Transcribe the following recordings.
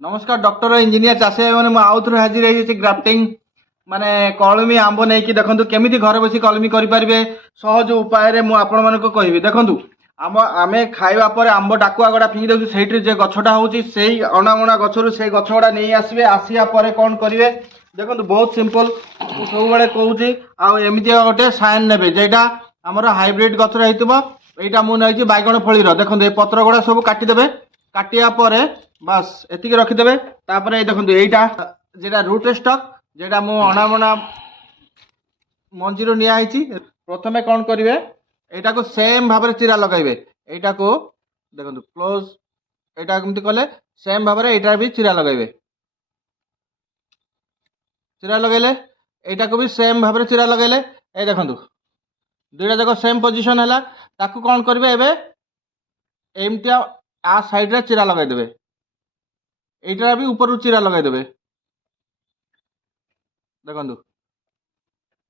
नमस्कार doctor engineer चाषी भाई मैंने आउ थे हाजिर होती ग्राफ्टिंग माने कलमी आंब नहीं कि देखो केमी घर बस कलमी करेंगे सहज उपाय मुझे कहि देखूँ आम आम खावा पर आंब डाकुआ गुड़ा फिंगी दूसरी से गछटा हूँ से अणामणा गचर से गछ गुड़ा नहीं आसवे आसिया पर कौन करेंगे देखो बहुत सिंपल सब कहूँ आमती गोटे साइन ने जेटा आमर हाइब्रिड गचर होता मुझे बैगण फली देखो ये पत्र गुड़ा सब काटिदेवे काटिया पर बस एतिक रखिदेवे तापर ये देखो यहीटा जेटा रूट स्टॉक जेटा मु अणामणा मंजीर नियाई प्रथमे कौन करेंगे यहाँ को सेम भाव में चिरा लगेबे यहाँ को देखो क्लोज यहाँ कमती कले सेम भाव में यहाँ भी चिरा लगेबे चिरा लगेले यहाँ को भी सेम भाव में चिरा लगेले ये देखो दुईटा जाक सेम पोजिशन है ताकू कौन करेंगे एवं एमती आ साइड रे चिरा लगेदेवे यहाँ भी ऊपर चिरा लगेदेवे देखो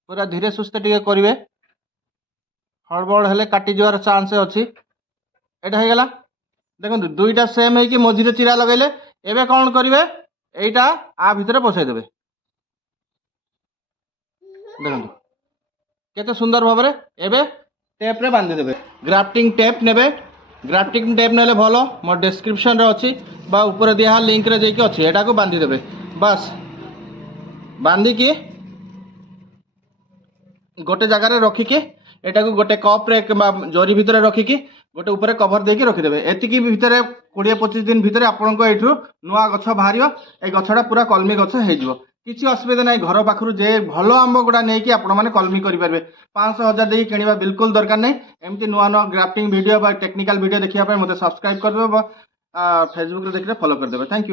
पूरा धीरे सुस्थे टिके करेंगे हड़बड़ हेले काटी जवार चांस अच्छी एटा हो गला देखो दुईटा सेम है कि मझीरे चिरा लगेले एबे कौन करेंगे यहाँ आ भितर पसईदेवे देखो केते सुंदर भाव में एबे टेप रे बांधीदेवे ग्राफ्टिंग टेप नेबे ग्राफ्टिंग टेप नेले भलो मोर डिस्क्रिप्शन रे अच्छी बा ऊपर दिया लिंक रे जाइए अच्छी एटा को बांधीदेवे बस बांधिकी गोटे जगार रखिकी एटा को गोटे कप रे जरी भितर रखिकी गोटे ऊपर कवर देके रखिदेवे एतिकी भितर 20-25 दिन भितर आपनको एठू नुआ गछ बाहरियो ए गछटा पूरा कलमी गछ हेजिवो किसी असुविधा नहीं घर पाखु जे भल आंब गुड़ा नहीं कि आपण मैंने कलमी करेंगे 500,000 देकी किणवा बिल्कुल दरकार नहीं एमती नुआ नुआ ग्राफ्टिंग वीडियो टेक्निकल वीडियो देखा मतलब सब्सक्राइब करदे फेसबुक देखिए फॉलो करदे थैंक यू।